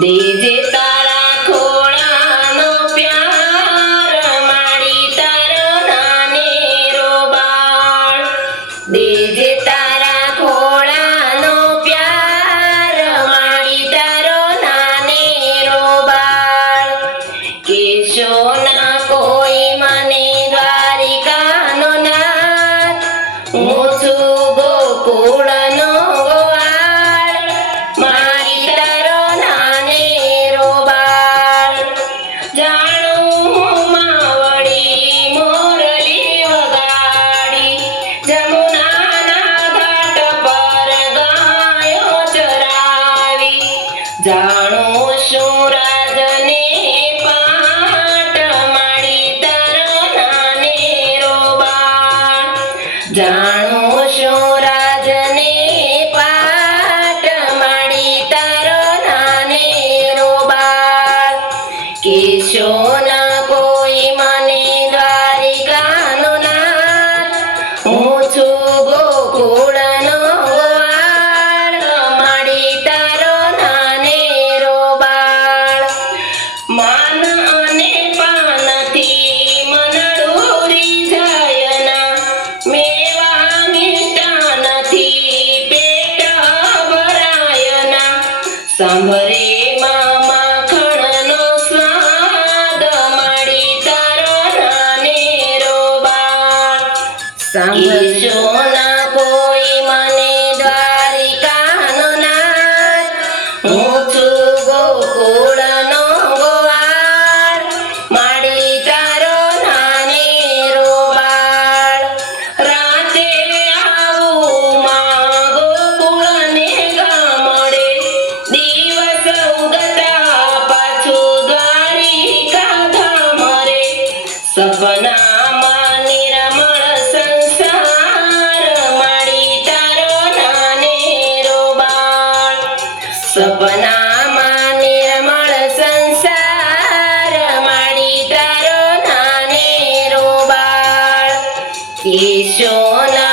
દેજે તારા ખોળાનો પ્યાર માડી તારો નાનેરો બાળ દેજે તારા ખોળાનો પ્યાર માડી તારો નાનેરો બાળ કેશોના કોઈ મને દ્વારિકાનો નાથ હું છું ગોકુળનો ગોવાળ મારી તારો નાનેરો બાળ જાણું હું માવડી મોરલી વગાડી જમુનાના ઘાટ પર ગાયો ચરાવી જાણું શું રાજને પાટ માડી તારો નાનેરો બાળ જાણું શું રાજને પાટ માડી તારો નાનેરો બાળ કેશોના કોઈ મને દ્વારિકાનો નાથ હું છું ગોકુળનો ગોવાળ માડી તારો નાનેરો બાળ માન અને પાનથી મનડું રીઝાયના મેવા મિષ્ટાનથી પેટ ભરાયના સાંભરે માખણનો સ્વાદ માડી તારો નાનેરો બાળ કેશોના કોઈ મને દ્વારિકાનો નાથ હું છું ગોકુળનો ગોવાળ માડી તારો નાનેરો બાળ રાતે આવું માં ગોકુળને ગામડે દિવસ ઉગતા પાછું દ્વારિકા ધામ રે સપનામાં નિર્મળ સંસાર માડી તારો નાનેરો બાળ સપનામાં નિર્મળ સંસાર માડી તારો નાનેરો બાળ કેશોના